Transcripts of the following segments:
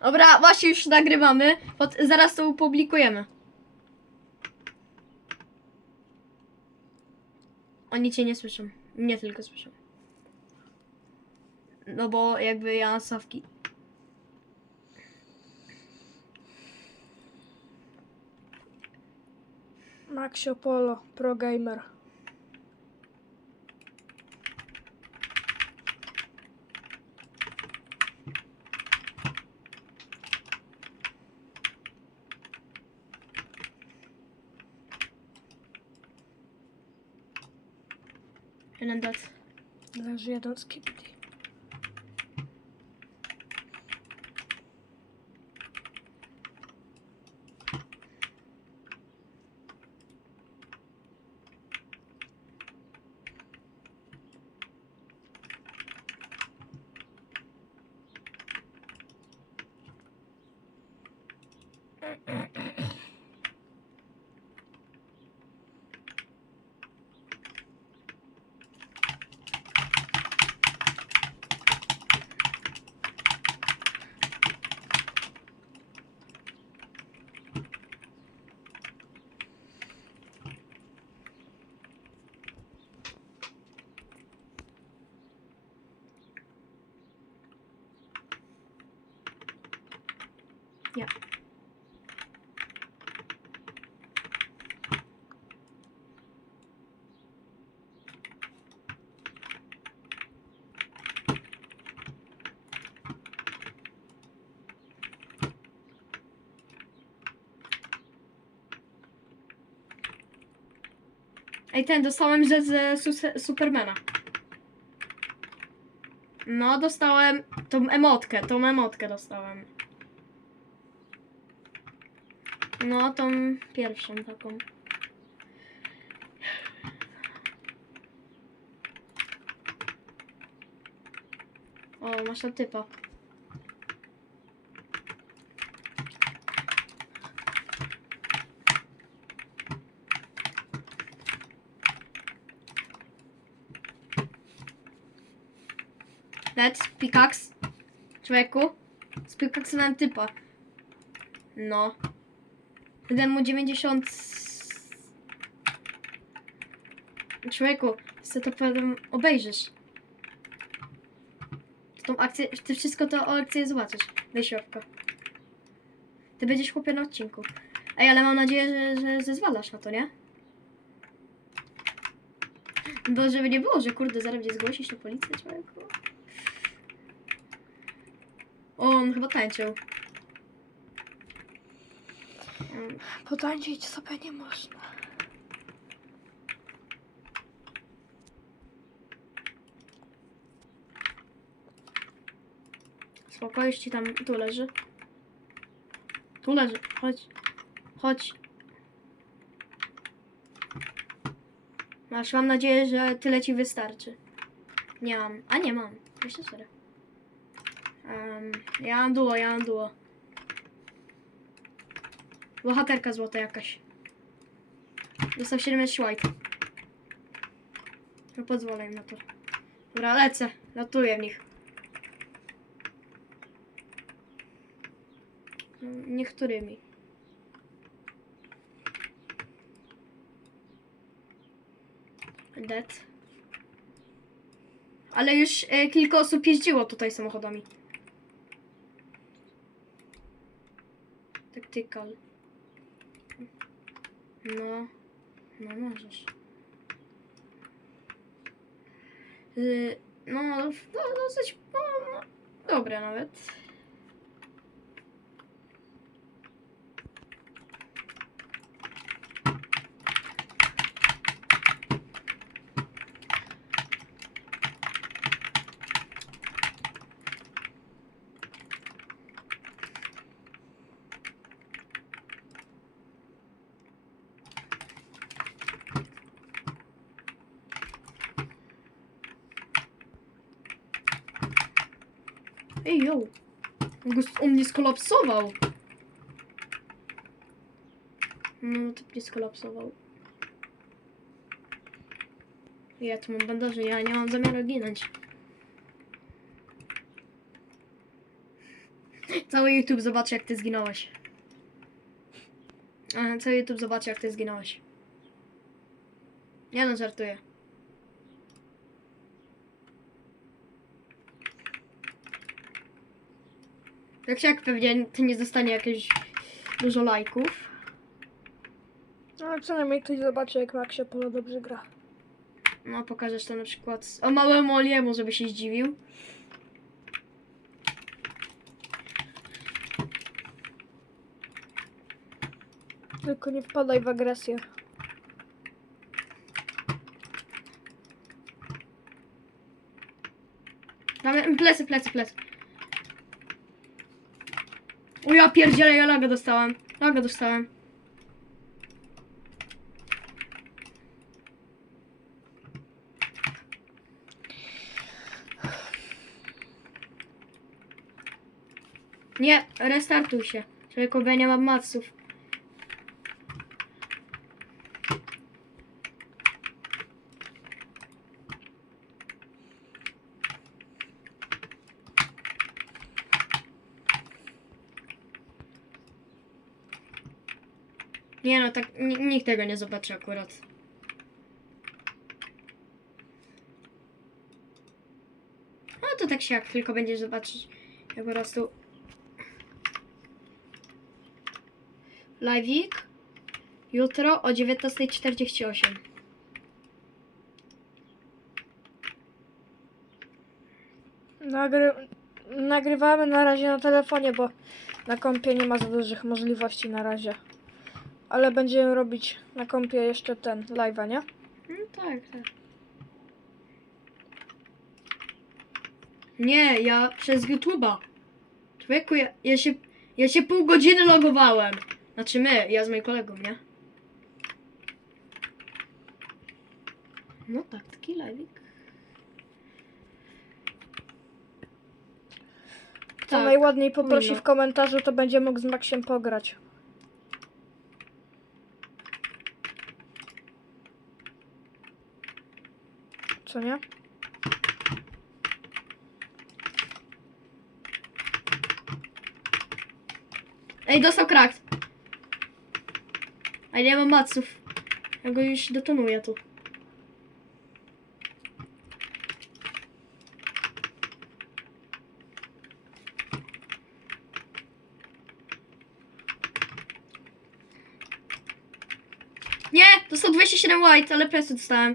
Dobra, właśnie już nagrywamy. Pod, zaraz to opublikujemy. Oni cię nie słyszą. Nie tylko słyszą. No bo jakby ja Sawki. Maxio Polo, Pro Gamer. Jeden dat. Leży jeden Ja. Ej, ten dostałem ze, ze Su- Supermana. No, dostałem tą emotkę, tą emotkę dostałem. No, tą pierwszą taką. O, masz tam typa. Let's pickaxe. Człowieku. Z pickaxe typa. No. Dałem mu 90. Człowieku, co to potem obejrzysz. Tą akcję, ty wszystko to o akcję zobaczysz. Daj środka. Ty będziesz chłopie na odcinku. Ej, ale mam nadzieję, że, że zezwalasz na to, nie? Bo żeby nie było, że kurde, zaraz będzie zgłosić na policję, człowieku. O, on chyba tańczył. Potańczyć sobie nie można. Spoko, już ci tam tu leży. Tu leży, chodź. Chodź. Masz, mam nadzieję, że tyle ci wystarczy. Nie mam. A nie mam. Jeszcze sorry. Um, ja mam duo, ja mam duo. Bohaterka złota jakaś. Dostał 7 white. No pozwolę im na to. Dobra, lecę. Latuję w nich. Niektórymi. Dead. Ale już e, kilka osób jeździło tutaj samochodami. Tactical. No. No możesz. Y, no, no, dosyć. No, no, dobre nawet. Ej, yo. On, go, on mnie skolapsował. No, to mnie skolapsował. Ja tu mam bandaże, ja nie mam zamiaru ginąć. Cały YouTube zobaczy, jak ty zginąłeś. Aha, cały YouTube zobaczy, jak ty zginąłeś. Nie no, żartuję. Się jak pewnie ty nie dostanie jakieś dużo lajków. Ale przynajmniej ktoś zobaczy, jak Maxio Polo dobrze gra. No, pokażesz to na przykład o małemu Oliemu, żeby się zdziwił. Tylko nie wpadaj w agresję. Mamy plecy, plecy, plecy. O ja pierdzielę, ja laga dostałem. Laga dostałem. Nie, restartuj się. Człowieku, nie mam maców. Nie no, tak ni- nikt tego nie zobaczy akurat. No to tak się jak tylko będziesz zobaczyć. Ja po prostu... Live'ik. Jutro o 19.48. Nagry... Nagrywamy na razie na telefonie, bo na kompie nie ma za dużych możliwości na razie. Ale będziemy robić na kompie jeszcze ten live'a, nie? No tak, tak. Nie, ja przez YouTube'a. Człowieku, ja, ja się, ja się pół godziny logowałem. Znaczy my, ja z moim kolegą, nie? No tak, taki live'ik. Kto Tak, najładniej poprosi powinno. w komentarzu, to będzie mógł z Maxiem pograć. Co nie? Ej, dostał krakt. A nie mam maców. Ja go już detonuję tu. Nie! Dostał 27 white, ale presy dostałem.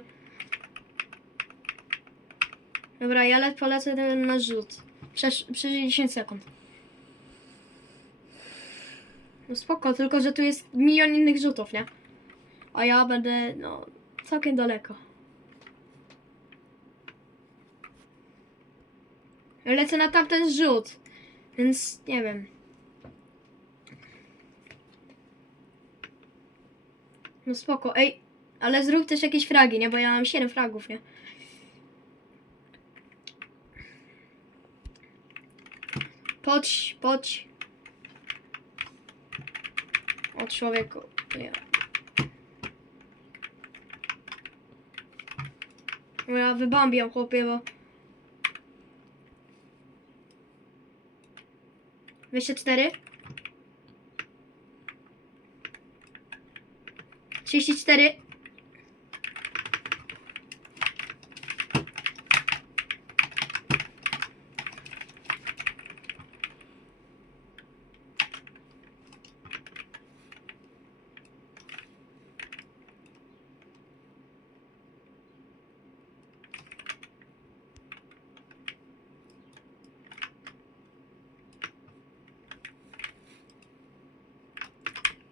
Dobra, ja le- polecę na- na rzut. Przez, przez 10 sekund. No spoko, tylko że tu jest milion innych rzutów, nie? A ja będę, no, całkiem daleko. Lecę na tamten rzut, więc nie wiem. No spoko, ej, ale zrób też jakieś fragi, nie? Bo ja mam 7 fragów, nie? Podź, podź. O człowieku. to Ja. Ja wybambiam chłopie, bo... 24 34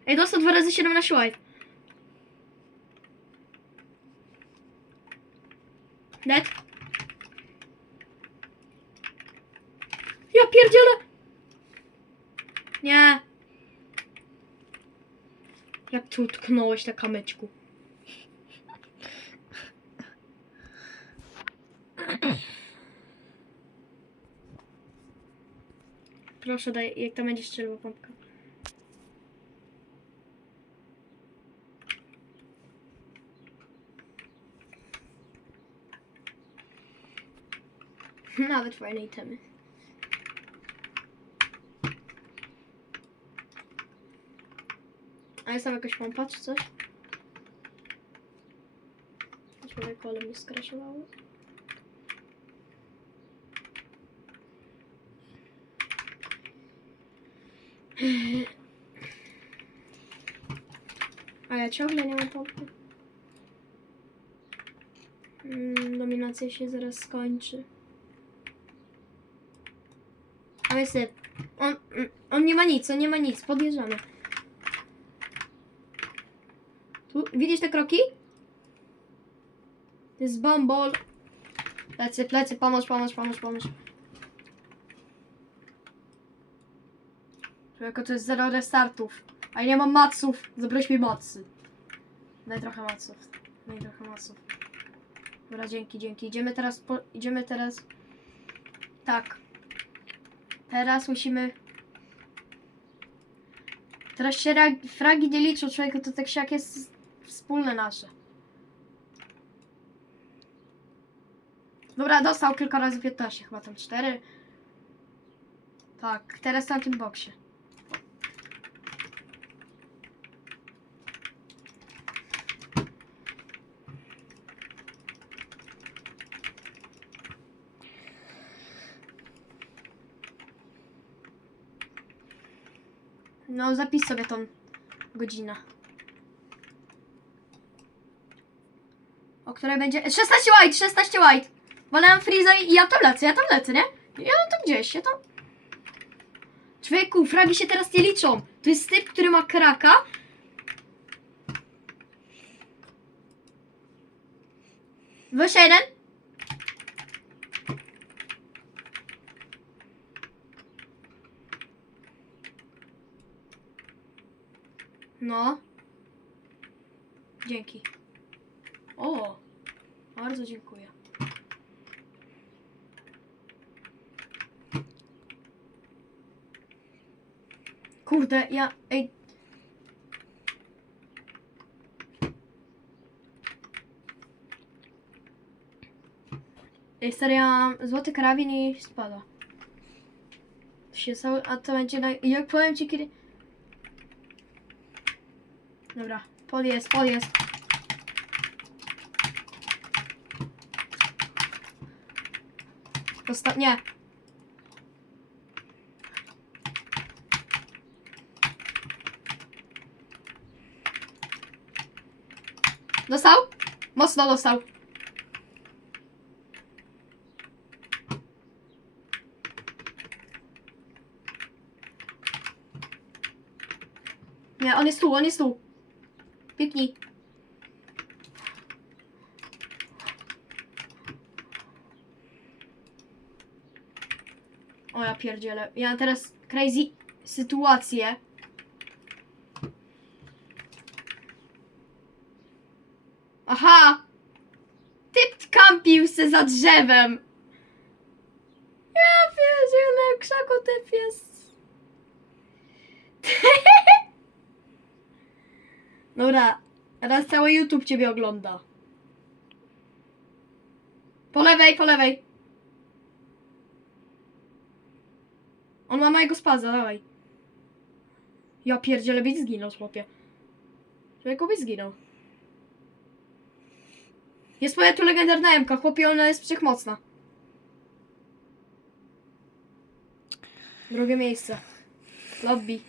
Ej, dostał 2 razy 17 white. Net. Ja pierdzielę! Nie. Jak tu utknąłeś na kamyczku. Proszę daj, jak tam będzie strzelba pompka. nawet fajne itemy. A jest tam jakaś pompa czy coś? Choć moje kole mnie tak skraszowało. A ja ciągle nie mam pompy. Mm, dominacja się zaraz skończy. On, on nie ma nic, on nie ma nic, podjeżdżamy. Tu, widzisz te kroki? To jest bombol. Plecy, plecy, pomóż, pomóż, pomóż, pomóż. Człowieku, to jest zero restartów. A ja nie mam maców. Zabrałeś mi macy. Daj trochę maców. Daj trochę maców. Dobra, dzięki, dzięki. Idziemy teraz po... Idziemy teraz... Tak. Teraz musimy... Teraz się ra- fragi nie liczą, człowieku, to tak się jak jest wspólne nasze. Dobra, dostał kilka razy 15, chyba tam 4. Tak, teraz na tym boksie. No, zapisz sobie tą godzinę. O której będzie. 16 white, 16 white! Walałem Freeza i ja tam lecę, ja tam lecę, nie? Ja tam gdzieś, ja tam. Człowieku, fragi się teraz nie liczą. To jest typ, który ma kraka. Wyszedł jeden. No. Dzięki. O, bardzo dziękuję. Kurde, ja. Ej. Ej, stary, ja mam złoty karabin i spada. Się cały, a to będzie na... Jak powiem ci kiedy... Dobra, podjazd, podjazd. Dosta... Nie. Dostał? Mocno dostał. Nie, on jest tu, on jest tu. Piknij. O ja pierdzielę. Ja teraz crazy sytuację. Aha! Typ kampił se za drzewem. Ja pierdzielę, w krzaku typ jest. Dobra, teraz cały YouTube ciebie ogląda. Po lewej, po lewej. On ma mojego spaza, dawaj. Ja pierdzielę, byś zginął, chłopie. Człowieku byś zginął. Jest moja tu legendarna MK, chłopie, ona jest wszechmocna. Drugie miejsce. Lobby.